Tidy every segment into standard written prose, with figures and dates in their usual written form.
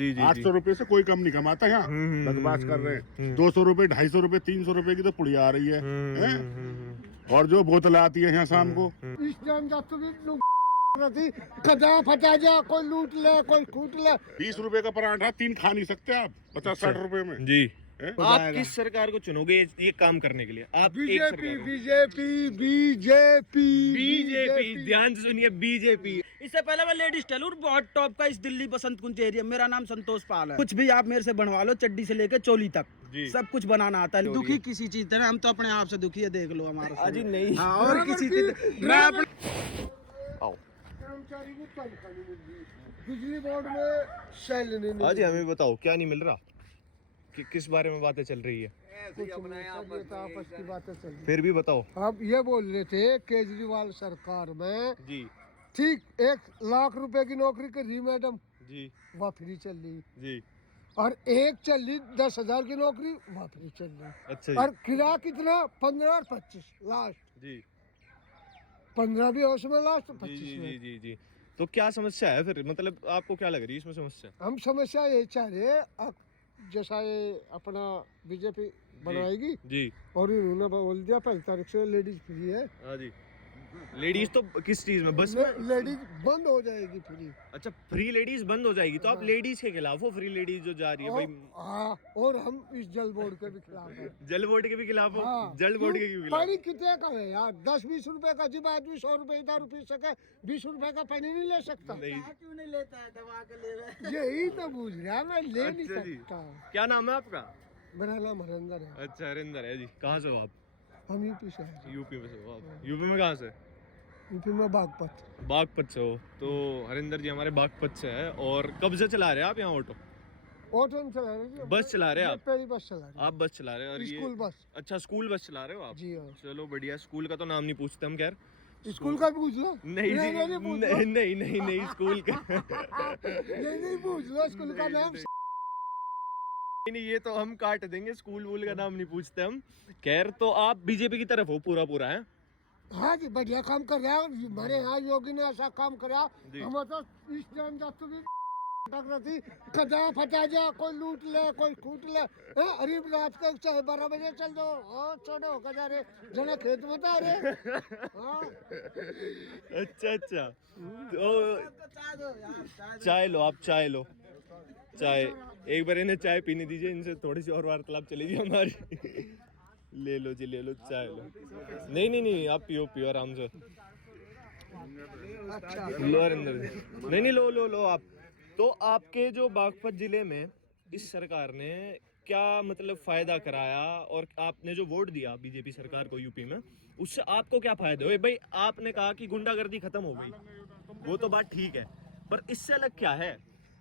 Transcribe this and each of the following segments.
जी जी 800 रुपए से कोई कम नहीं कमाता यहाँ। बकवास कर रहे हैं। 200 रुपए, 250 रुपए, 300 रुपए की तो पुड़िया आ रही है, हैं? और जो बोतल आती है यहाँ शाम को, इस टाइम खजा फटा जा, कोई लूट ले, कोई कूट ले। 20 रुपए का पराठा 3 खा नहीं सकते आप 50-60 रुपए में। जी। हैं? आप किस सरकार को चुनोगे ये काम करने के लिए? आप एक बीजेपी सरकार को। बीजेपी बीजेपी बीजेपी, ध्यान से सुनिए, बीजेपी। इससे पहले मैं लेडीज टेलर बहुत टॉप का इस दिल्ली बसंत कुंज एरिया। मेरा नाम संतोष पाल है। कुछ भी आप मेरे से बनवा लो, चड्डी से लेकर चोली तक जी। सब कुछ बनाना आता है। दुखी किसी चीज से हम तो अपने आप से दुखी है, देख लो हमारा। अजी नहीं। हाँ, और किसी चीज मैं अपने आओ कर्मचारी को तनख्वाह नहीं मिल रही, बिजली बोर्ड में सैलरी नहीं। अजी हमें बताओ क्या नहीं मिल रहा, किस बारे में बातें चल रही है? आपस की बातें चल रही। फिर भी बताओ। आप ये बोल रहे थे केजरीवाल सरकार में जी ठीक 1 लाख रुपए की नौकरी कर रही मैडम, जी वह फ्री चल रही, जी। और एक चल रही 10,000 की नौकरी, वह फ्री चल रही। अच्छा और किराया कितना 15 और 25 लास्ट, जी 15 भी उसमें लास्ट, जी 25 जी में। जी जी जी। तो क्या समस्या है फिर, मतलब आपको क्या लग रही है इसमें समस्या? हम समस्या ये चाह रहे हैं, जैसा ये अपना बीजेपी बनवाएगी जी और इन्होंने बोल दिया 5 तारीख से लेडीज फ्री है। हाँ जी। लेडीज तो किस चीज में, बस में? लेडीज बंद हो जाएगी फ्री। अच्छा, फ्री लेडीज बंद हो जाएगी, तो आप लेडीज के खिलाफ हो? फ्री लेडीज जो जा रही है भाई। हाँ, और हम इस जल बोर्ड के भी खिलाफ हैं। जल बोर्ड के भी खिलाफ हो? हाँ, जल बोर्ड के भी खिलाफ? पानी कितने का है यार? 10-20 रुपए का, जब आदमी 100 रुपए दारू पी सके, 20 रुपए का पानी नहीं ले सकता। नहीं। क्यों नहीं लेता है, दबा के ले रहा है। यही तो पूछ रहा, मैं ले नहीं अच्छा जी। सकता। क्या नाम है आपका? मेरा नाम हरिंदर है। अच्छा, हरिंदर है जी। कहाँ से हो आप? हम यूपी से हैं। यूपी में से हो आप? यूपी में कहाँ से? यूपी में बागपत। बागपत से हो? तो हरिंदर जी हमारे बागपत से है। और कब से चला रहे हैं आप यहाँ ऑटो? ऑटो हम चला रहे हैं। बस चला रहे हैं आप? पहली बस चला रहे आप बस चला रहे हैं? और हैं, ये स्कूल बस। अच्छा, स्कूल बस चला रहे हो आप? जी हाँ। चलो बढ़िया। स्कूल का तो नाम नहीं पूछते हम, खैर। स्कूल का भी पूछ लो। नहीं जी, नहीं पूछ लो। नहीं नहीं नहीं, स्कूल का नहीं पूछ लो स्कूल का नाम। नहीं, ये तो हम काट देंगे, स्कूल वूल का नाम नहीं पूछते हम। खैर, तो आप बीजेपी की तरफ हो पूरा पूरा, है? हाँ जी, बढ़िया काम कर रहा है हमारे यहाँ। योगी ने ऐसा काम करा, जी। हम तो इस टाइम जाते भी थी, खजा फटा जा, कोई लूट ले, कोई कूट ले। अरे रात को चाहे 12 बजे चल दो, छोड़ो खजा रे, जना खेत बता रे। हाँ। अच्छा अच्छा। तो चाय लो, आप चाय लो, चाय। एक बार इन्हें चाय पीने दीजिए, इनसे थोड़ी सी और वार्तालाप चलेगी हमारी। ले लो जी, ले लो, चाय लो। नहीं नहीं नहीं, आप पियो पियो आराम से। लो हरिंदर जी। नहीं नहीं, लो लो लो आप। तो आपके जो बागपत जिले में इस सरकार ने क्या मतलब फायदा कराया, और आपने जो वोट दिया बीजेपी सरकार को यूपी में, उससे आपको क्या फायदे हुए? भाई आपने कहा कि गुंडागर्दी खत्म हो गई, वो तो बात ठीक है, पर इससे अलग क्या है?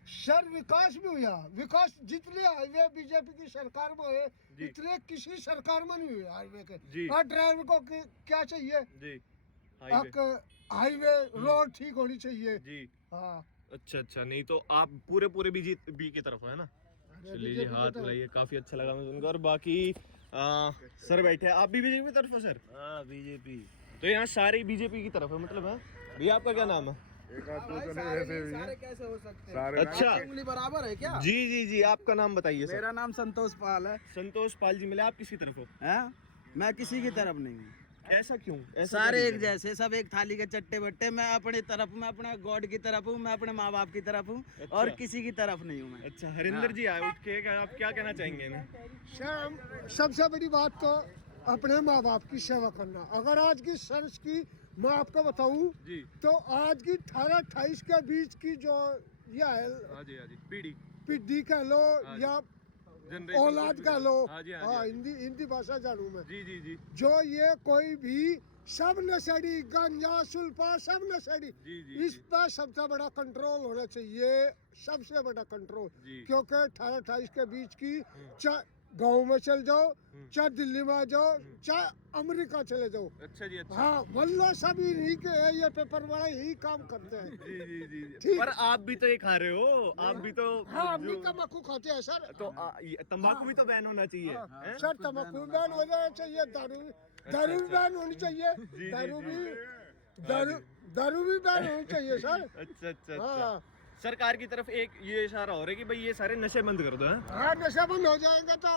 सर विकास भी हुआ। विकास जितने हाईवे बीजेपी की सरकार में हुए, इतने किसी सरकार में नहीं हुए हाईवे जी। के। और ड्राइवर को क्या चाहिए? जी हाईवे रोड ठीक होनी चाहिए। जी। हाँ। अच्छा अच्छा। नहीं तो आप पूरे पूरे बीजेपी की तरफ है ना? चलिए जी, हाथ मिलाइए, काफी अच्छा लगा मुझे सुनकर। बाकी सर बैठे हैं, आप भी बीजेपी की तरफ हो सर? हाँ, बीजेपी। तो यहाँ सारे बीजेपी की तरफ है, मतलब है? भैया आपका क्या नाम है? सारे कैसे हो सकते हैं? अच्छा, उंगली बराबर है क्या? जी जी जी। आपका नाम बताइए सर। मेरा नाम संतोष पाल है। संतोष पाल जी मिले। आप किसकी तरफ हो? हैं? मैं किसी की तरफ नहीं हूँ। ऐसा क्यों? ऐसा सारे क्या एक reason? जैसे, सब एक थाली के चट्टे बट्टे। मैं अपनी तरफ, मैं अपने गॉड की तरफ हूँ, मैं अपने माँ बाप की तरफ हूँ, अच्छा। और किसी की तरफ नहीं हूँ मैं। अच्छा, हरिंदर जी आए उठ के, आप क्या कहना चाहेंगे इन्हें? सर सबसे बड़ी बात तो अपने माँ बाप की सेवा करना। अगर आज की सर्च की मैं आपको बताऊं, जी। तो आज की 18-28 के बीच की जो ये है, हाँ जी, हाँ जी। पीढ़ी पीढ़ी कह लो या जनरेशन औलाद कह लो। हाँ जी, हाँ हाँ, जी। हिंदी भाषा जानू मैं। जी जी जी जो ये कोई भी सब नशेड़ी, गांजा सुल्फा सब नशेड़ी, जी जी इस पर सबसे बड़ा कंट्रोल होना चाहिए, सबसे बड़ा कंट्रोल। जी। क्योंकि 18-28 के बीच की चाहे गाँव में चल जाओ, चाहे दिल्ली में आ जाओ, चाहे अमेरिका चले जाओ। अच्छा जी, अच्छा। हाँ, वल्ला सब इन्हीं के है, ये पेपर वाले ही काम करते हैं। जी जी जी जी। ठीक। पर आप भी तो ये खा रहे हो, आप भी तो हाँ, हम भी तम्बाकू खाते हैं सर। तो तंबाकू भी तो बैन होना चाहिए, हैं? सर तम्बाकू बैन हो जाना चाहिए, दारू भी बैन होनी चाहिए। दारू भी बैन होनी चाहिए सर। अच्छा अच्छा हाँ, अच्छा। सरकार की तरफ एक ये इशारा हो रहा है कि भाई ये सारे नशे बंद कर दो, हैं? हाँ नशा बंद हो जाएगा तो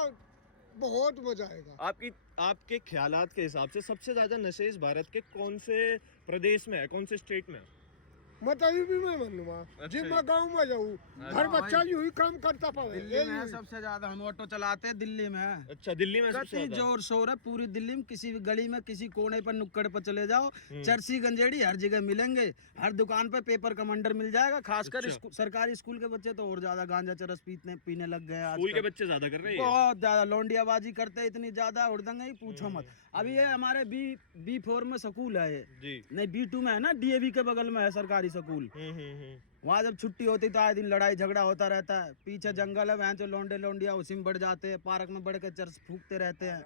बहुत मजा आएगा। आपके ख्यालात के हिसाब से सबसे ज्यादा नशे इस भारत के कौन से प्रदेश में है, कौन से स्टेट में है? मैं तो यूपी में बनूंगा, जिस मैं गाँव में जाऊँ हर बच्चा यूं ही काम करता पावे। दिल्ली में है सबसे ज्यादा, हम ऑटो चलाते हैं दिल्ली में है। अच्छा, दिल्ली में सबसे कति ज्यादा? जोर शोर है पूरी दिल्ली में, किसी भी गली में किसी कोने पर नुक्कड़ पर चले जाओ, चरसी गंजेड़ी हर जगह मिलेंगे, हर दुकान पे पेपर कमंडर मिल जाएगा। खासकर सरकारी स्कूल के बच्चे तो और ज्यादा गांजा चरस पीने लग गए हैं स्कूल के आजकल। बच्चे ज्यादा कर रहे हैं? बहुत ज्यादा लौंडियाबाजी करते हैं, इतनी ज्यादा उड़दंग ही पूछो मत। अभी ये हमारे B4 में स्कूल है ये, जी। नहीं B2 में है ना, DAV के बगल में है सरकारी स्कूल। वहाँ जब छुट्टी होती तो आए दिन लड़ाई झगड़ा होता रहता है। पीछे जंगल है, वहाँ जो लौंडिया उसी में बढ़ जाते हैं, पार्क में बढ़ के चर्च फूकते रहते हैं।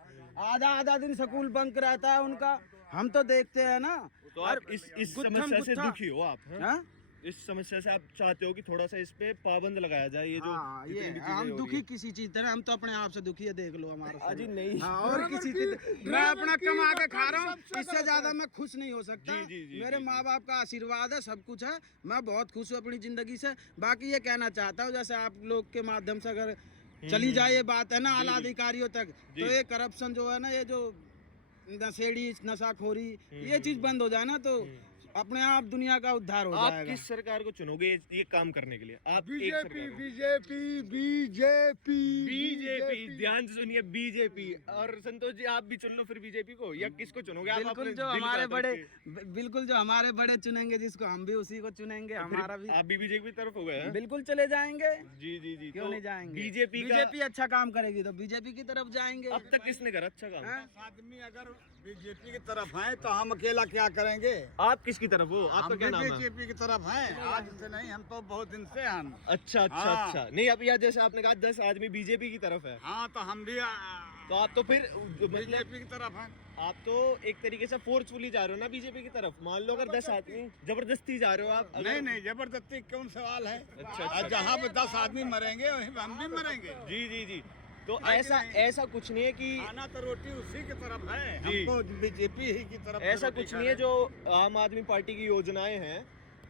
आधा दिन स्कूल बंक रहता है उनका, हम तो देखते हैं ना। तो आप इस समस्या से दुखी हो आप, हैं? हाँ? इस समस्या से आप चाहते हो कि थोड़ा सा इस पे पाबंद लगाया जाए, ये जो हाँ, जितनी ये भी चीजें हम हो दुखी रही किसी चीज से ना, हम तो अपने आप से दुखी है, देख लो हमारा है। अजी शरीर। नहीं। हाँ, और किसी चीज मैं अपना कमा के खा रहा हूँ, इससे ज्यादा मैं खुश नहीं हो सकता। जी, मेरे माँ बाप का आशीर्वाद है, सब कुछ है, मैं बहुत खुश हूँ अपनी जिंदगी से। बाकी ये कहना चाहता हूँ, जैसे आप लोग के माध्यम से अगर चली जाए ये बात है ना आला अधिकारियों तक, तो ये करप्शन जो है ना, ये जो नशेड़ी नशाखोरी ये चीज बंद हो जाए ना, तो अपने आप दुनिया का उद्धार हो आप जाएगा। किस सरकार को चुनोगे ये काम करने के लिए? आप एक बीजेपी सरकार को। बीजेपी बीजेपी बीजेपी, ध्यान से सुनिए, बीजेपी। और संतोष जी आप भी चुन लो फिर बीजेपी को, या किसको चुनोगे आप? बिल्कुल अपने जो दिल का हमारे तरफ बड़े के। बिल्कुल जो हमारे बड़े चुनेंगे जिसको, हम भी उसी को चुनेंगे। हमारा भी आप भी बीजेपी की तरफ हो गए हैं? बिल्कुल चले जाएंगे, जी। क्यों तो नहीं जाएंगे? बीजेपी अच्छा काम करेगी तो बीजेपी की तरफ जाएंगे। अब तक किसने करा अच्छा काम? हैं? आदमी अगर बीजेपी की तरफ है तो हम अकेला क्या करेंगे? आप किसकी तरफ हो? आपका हम क्या भी नाम है? बीजेपी की तरफ हैं, आज से नहीं, हम तो बहुत दिन से हैं। अच्छा हाँ। अच्छा। नहीं, अब यार जैसे आपने कहा 10 आदमी बीजेपी की तरफ है, हाँ तो हम भी तो आप तो फिर मतलब बीजेपी की तरफ हैं। आप तो एक तरीके से फोर्सफुली जा रहे हो ना बीजेपी की तरफ। मान लो अगर 10 आदमी जबरदस्ती जा रहे हो आप, अगर- नहीं जबरदस्ती कौन सवाल है? अच्छा। जहाँ पे 10 आदमी मरेंगे वहीं पे हम भी मरेंगे। जी। तो है कि नहीं? ऐसा कुछ नहीं है कि खाना तो रोटी उसी की तरफ है, जी। हमको बीजेपी ही की तरफ ऐसा रोटी कुछ खा नहीं है। रहे जो आम आदमी पार्टी की योजनाएं हैं,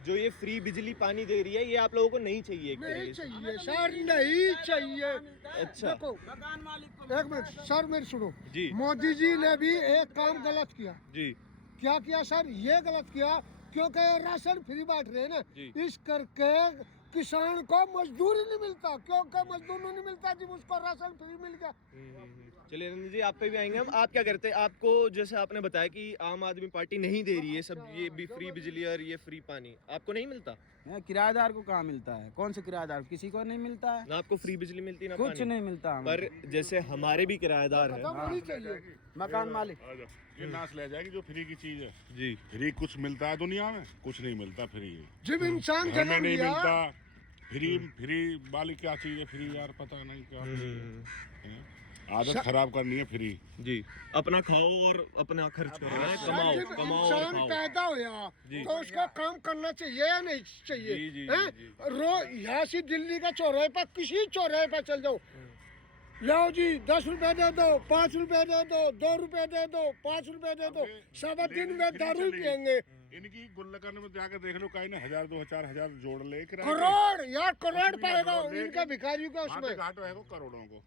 जो ये फ्री बिजली पानी दे रही है, ये आप लोगों को नहीं चाहिए एक नहीं तरीके से? चाहिए सर, नहीं चाहिए। अच्छा देखो मकान मालिक को एक मिनट सर, मेरी सुनो। जी मोदी जी ने भी एक काम गलत किया। जी क्या किया सर? ये गलत किया क्योंकि राशन फ्री बांट रहे हैं ना, जी। इस करके किसान को मजदूरी नहीं मिलता, क्योंकि मजदूर नहीं मिलता जब उसको राशन फ्री मिल गया। चलिए रंजीत जी, आप पे भी आएंगे हम। आप क्या करते हैं? आपको जैसे आपने बताया कि आम आदमी पार्टी नहीं दे रही है सब, ये भी फ्री बिजली और ये फ्री पानी आपको नहीं मिलता? किराएदार को कहाँ मिलता है? कौन से किराएदार? किसी को नहीं मिलता है, ना आपको फ्री बिजली मिलती ना कुछ पानी? नहीं मिलता हमें। पर जैसे हमारे भी किराएदार हैं। होनी चाहिए। मकान मालिक आ जाओ, ये नाश ले जाएगी जो फ्री की चीज है। जी फ्री कुछ मिलता है दुनिया में? कुछ नहीं मिलता फ्री। जब इंसान घर में जन्म नहीं लिया, मिलता फ्री वाली क्या चीज है? फ्री यार पता नहीं क्या है। आदत खराब करनी है फ्री। जी, अपना खाओ और अपना खर्च करो, हैं? कमाओ जब कमाओ और इंसान खाओ। पैदा हुआ जी। तो उसका काम करना चाहिए या नहीं चाहिए? जी, जी, हैं? जी, यहाँ से दिल्ली का चौराहे पर, किसी चौराहे पर चल जाओ, लाओ जी 10 रुपए दे दो, 5 रुपए दे दो, 2 रुपए दे दो, 5 रुपए दे दो, सब दिन में दारू पियेंगे। इनकी गुल्लकन में जाकर देख लो, कहीं ना 1000 2000 हजार जोड़ ले किराए के। करोड़ यार, करोड़ कुछ भी पाएगा लगा लो, इनका भिखारियों का वहाँ पे उसमें। घाटा है वो करोड़ों को।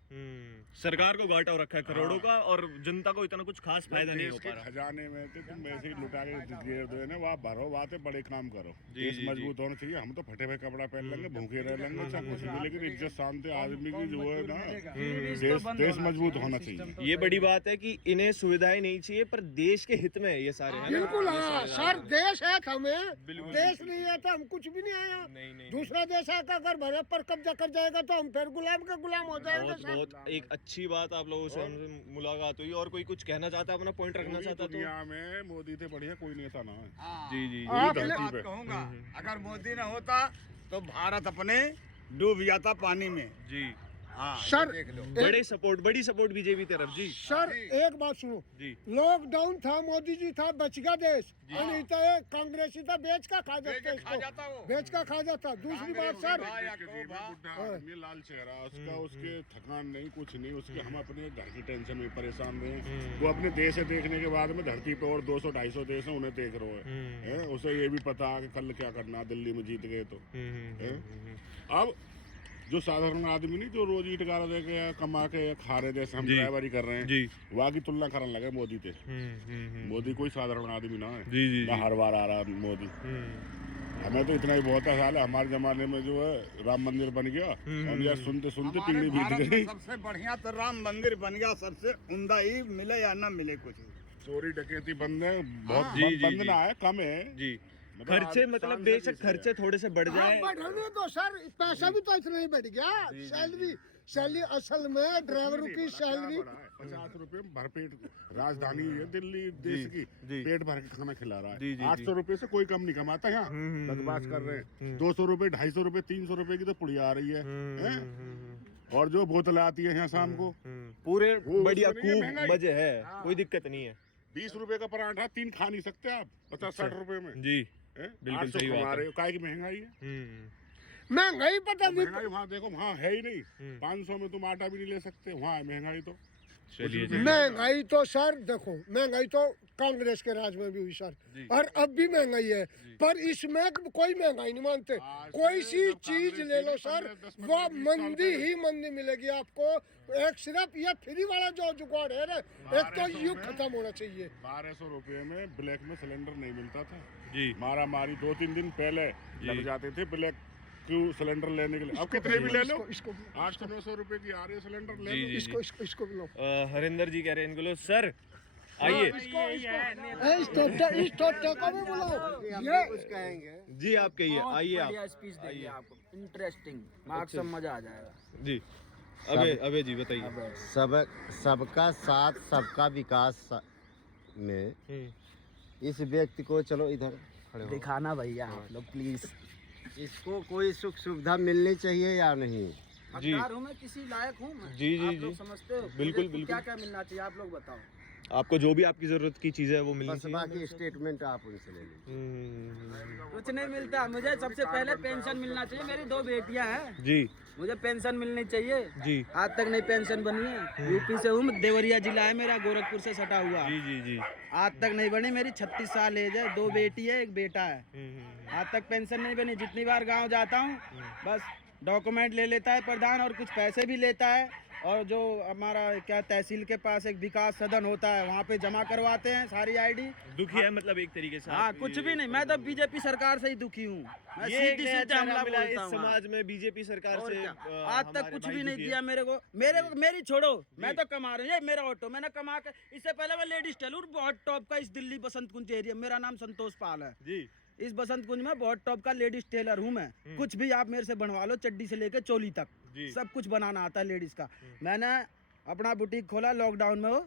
सरकार को घाटा हो रखा है करोड़ों का, और जनता को इतना कुछ खास फायदा नहीं हो देश पा के रहा। खजाने में तो तुम वैसे ही लुटा के गिर दो ना, वहाँ भरो, बातें बड़े काम करो। जी, देश जी, मजबूत होना चाहिए। हम तो फटे हुए कपड़ा पहन लेंगे, भूखे रह लेंगे, सब कुछ भी, लेकिन इज्जत शांति आदमी की जो है ना, देश मजबूत होना चाहिए। ये बड़ी बात है कि इन्हें सुविधाएं नहीं चाहिए, पर देश के हित में है ये सारे, है ना? बिल्कुल ये हाँ सारे सर, देश है हमें, बिल्कुल, देश नहीं है तो हम कुछ भी नहीं आया। नहीं। दूसरा देश आकर अगर भरे पर कब्जा कर जाएगा तो हम फिर गुलाम के गुलाम हो जाएंगे बहुत सर। बहुत एक अच्छी बात आप लोगों से हमसे मुलाकात हुई। और कोई कुछ कहना चाहता है, अपना पॉइंट रखना पूरी चाहता है तो? दुनिया में मोदी से बढ़िया कोई नेता ना है। जी आप धरती बात पे। कहूँगा, अगर मोदी न होता तो भारत अपने डूब जाता पानी में। जी हाँ, सर ये देख लो। बड़ी सपोर्ट बीजेपी तरफ जी। सर एक बात सुनो, जी लॉकडाउन था, मोदी जी था, बच गया देश, और नहीं तो ये कांग्रेसी था, बेच का खा जाता इसको, बेच का खा जाता। दूसरी बात सर, आदमी लाल चेहरा उसका, उसके थकान नहीं, कुछ नहीं उसके। हम अपने घर की टेंशन में परेशान रहे। वो अपने देश से देखने के बाद में धरती पे और 200-250 देश है उन्हें देख रहे हैं। उसे ये भी पता है कि कल क्या करना, दिल्ली में जीत गए तो। अब जो साधारण आदमी नहीं, जो रोज ईट गारा दे के कमा के खा रहे, जैसे हम ड्राइवरी कर रहे हैं जी, वहाँ की तुलना करने लगे मोदी से। मोदी कोई साधारण आदमी ना है जी जी ना, हर बार आ रहा मोदी। हमें तो इतना ही बहुत हाल है। हमारे जमाने में जो है राम मंदिर बन गया, और यार सुनते सुनते हमारे पीढ़ी बीत भारत गई। में सबसे बढ़िया तो राम मंदिर बन गया, सबसे उम्दा ही मिले या ना मिले कुछ। चोरी डकैती बंद है, बहुत जी, जी, बंद जी। ना है, कम है जी। मतलब खर्चे आज मतलब शान बेशक से खर्चे थोड़े से बढ़ जाए। बढ़ने दो सर, पैसा भी तो इतना ही बढ़ गया। सैलरी असल में ड्राइवरों की सैलरी 50 रुपए भरपेट, राजधानी है दिल्ली देश की, जी। पेट भर के खाना खिला रहा जी, है। जी, 800 रुपए से कोई कम नहीं कमाता यहाँ। बकवास कर रहे हैं। 200 रुपए, 250 रुपए, 300 रुपए की तो पुड़िया आ रही है, हैं? और जो बोतल आती है यहाँ शाम को, पूरे वो बढ़िया उसमें नहीं है खूब महंगाई। मजे है, कोई दिक्कत नहीं है 20 रुपए का पराठा 3 खा नहीं सकते आप 50-60 रुपए में। जी। हैं? बिल्कुल 800 सही बात कमा है। रहे हो, काहे की महंगाई है। महंगाई पता नहीं। महंगाई वहाँ देखो, वहाँ है ही नहीं। 500 में तुम आटा भी नहीं ले सकते, वहाँ है महंगाई तो। चलिए जी। महंगाई तो सर देखो, महंगाई तो कांग्रेस के राज में भी हुई सर, और अब भी महंगाई है, पर इसमें कोई महंगाई नहीं मानते। कोई सी चीज ले लो सर, वो मंदी ही मंदी मिलेगी आपको। एक सिर्फ ये फ्री वाला जो जुगाड़ है ना, एक तो युग खत्म होना चाहिए। 1200 रुपए में ब्लैक में सिलेंडर नहीं मिलता था जी। मारा मारी 2-3 दिन पहले लग जाते थे ब्लैक क्यों सिलेंडर लेने के लिए। अब कितने भी ले लो, 800-900 रुपए की आ रही है सिलेंडर, ले लो। इसको भी लो। हरिंदर जी कह रहे हैं इनको लो सर आइए इस टोटे को भी बुलाओ। ये जी, आप कहिए, आइए आप स्पीच देंगे आपको, इंटरेस्टिंग, मार्क्स सब मजा आ जाएगा जी। अबे जी बताइए। सबका साथ सबका विकास में इस व्यक्ति को, चलो इधर खड़े हो, दिखाना भैया आप लोग प्लीज। इसको कोई सुख सुविधा मिलनी चाहिए या नहीं? जी। हकदार हूँ मैं, किसी लायक हूँ मैं? जी, जी, आप जी। लोग समझते हो? बिल्कुल, मुझे बिल्कुल। क्या क्या मिलना चाहिए आप लोग बताओ। आपको जो भी आपकी जरूरत की चीज है वो मिलनी बस चाहिए। बाकी स्टेटमेंट आप उनसे ले लीजिए। कुछ नहीं मिलता मुझे। सबसे पहले पेंशन मिलना चाहिए। मेरी 2 बेटियां हैं, जी मुझे पेंशन मिलनी चाहिए। जी आज तक नहीं पेंशन बनी है। यूपी से हूँ, देवरिया जिला है मेरा, गोरखपुर से सटा हुआ। जी जी जी। आज तक नहीं बनी। मेरी 36 साल एज है, 2 बेटी है, 1 बेटा है। आज तक पेंशन नहीं बनी। जितनी बार गांव जाता हूँ बस डॉक्यूमेंट ले लेता है प्रधान, और कुछ पैसे भी लेता है, और जो हमारा क्या तहसील के पास एक विकास सदन होता है वहाँ पे जमा करवाते हैं सारी आईडी। दुखी है मतलब एक तरीके से। हाँ, आप कुछ ये- भी नहीं। मैं तो बीजेपी सरकार से ही दुखी हूँ। मैं ये सीधी नया सीधे चेहरा हमला मिला बोलता इस हूँ। समाज में बीजेपी सरकार और से। क्या? आज तक हमारे कुछ भाई भी नहीं दुखी दिया है। मेरी छोड़ो। मैं तो कमा रही हूँ, ये मेरा ऑटो मैंने कमा कर। इससे पहले मैं लेडीज टेलर बहुत टॉप का, इस दिल्ली बसंत कुंज एरिया। मेरा नाम संतोष पाल है। जी इस बसंत कुंज में बहुत टॉप का लेडीज टेलर हूँ मैं। कुछ भी आप मेरे से बनवा लो, चड्डी से लेके चोली तक जी। सब कुछ बनाना आता है लेडीज का। मैंने अपना बुटीक खोला लॉकडाउन में, वो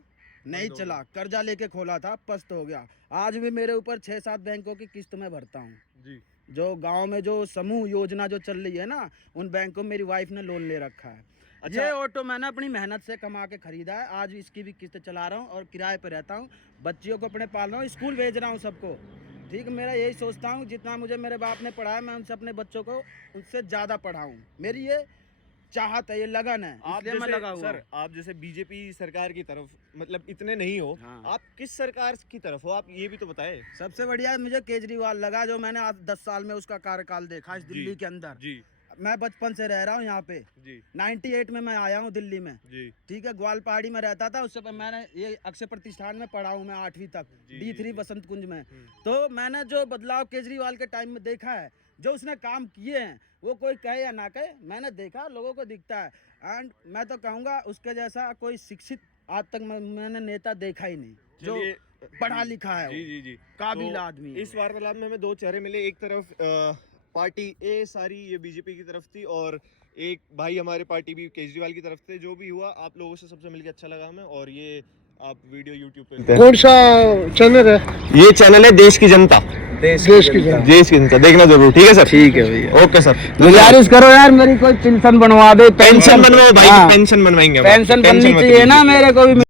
नहीं चला, कर्जा लेके खोला था, पस्त हो गया। आज भी मेरे ऊपर 6-7 बैंकों की किस्त में भरता हूँ। जी जो गांव में जो समूह योजना जो चल रही है ना, उन बैंकों में मेरी वाइफ ने लोन ले रखा है। अच्छा। ये ऑटो मैंने अपनी मेहनत से कमा के खरीदा है। आज इसकी भी किस्त चला रहा हूँ और किराए पे रहता हूँ। बच्चियों को अपने पाल रहा हूँ, स्कूल भेज रहा हूँ सबको। ठीक, मेरा यही सोचता हूँ जितना मुझे मेरे बाप ने पढ़ाया, मैं उनसे अपने बच्चों को उनसे ज़्यादा पढ़ाऊँ। मेरी ये चाहत है, ये लगन है, आप इसलिए मैं जैसे लगा हुआ सर, हूँ। आप जैसे बीजेपी सरकार की तरफ मतलब इतने नहीं हो, हाँ। आप किस सरकार की तरफ हो, आप ये भी तो बताए। सबसे बढ़िया मुझे केजरीवाल लगा, जो मैंने आज 10 साल में उसका कार्यकाल देखा इस जी। दिल्ली के अंदर। जी मैं बचपन से रह रहा हूँ यहाँ पे। जी 98 में मैं आया हूँ दिल्ली में। जी ठीक है, ग्वालपहाड़ी में रहता था। उससे पहले मैंने ये अक्षय प्रतिष्ठान में पढ़ा हूँ मैं 8वीं तक, जी, D3 जी। बसंत कुंज में। तो मैंने जो बदलाव केजरीवाल के टाइम में देखा है, जो उसने काम किए हैं, वो कोई कहे या ना कहे, मैंने देखा, लोगों को दिखता है। एंड मैं तो कहूँगा उसके जैसा कोई शिक्षित आज तक मैंने नेता देखा ही नहीं, जो चलिए, पढ़ा लिखा है, जी जी जी काबिल तो आदमी है। इस वार्तालाप में हमें 2 चेहरे मिले। एक तरफ पार्टी ए सारी ये बीजेपी की तरफ थी, और एक भाई हमारे पार्टी भी केजरीवाल की तरफ थे। जो भी हुआ, आप लोगों से सबसे मिलकर अच्छा लगा हमें। और ये आप वीडियो यूट्यूब पे कौन सा चैनल है? ये चैनल है देश की जनता। देश की जनता। देश की जनता देखना जरूर, ठीक है सर। ठीक है भैया, ओके सर। गुजारिश करो यार मेरी कोई पेंशन बनवा दे। पेंशन बनवाओ भाई, हाँ। पेंशन बनवाएंगे हम। पेंशन बननी मत चाहिए ना लीजिए। मेरे को भी।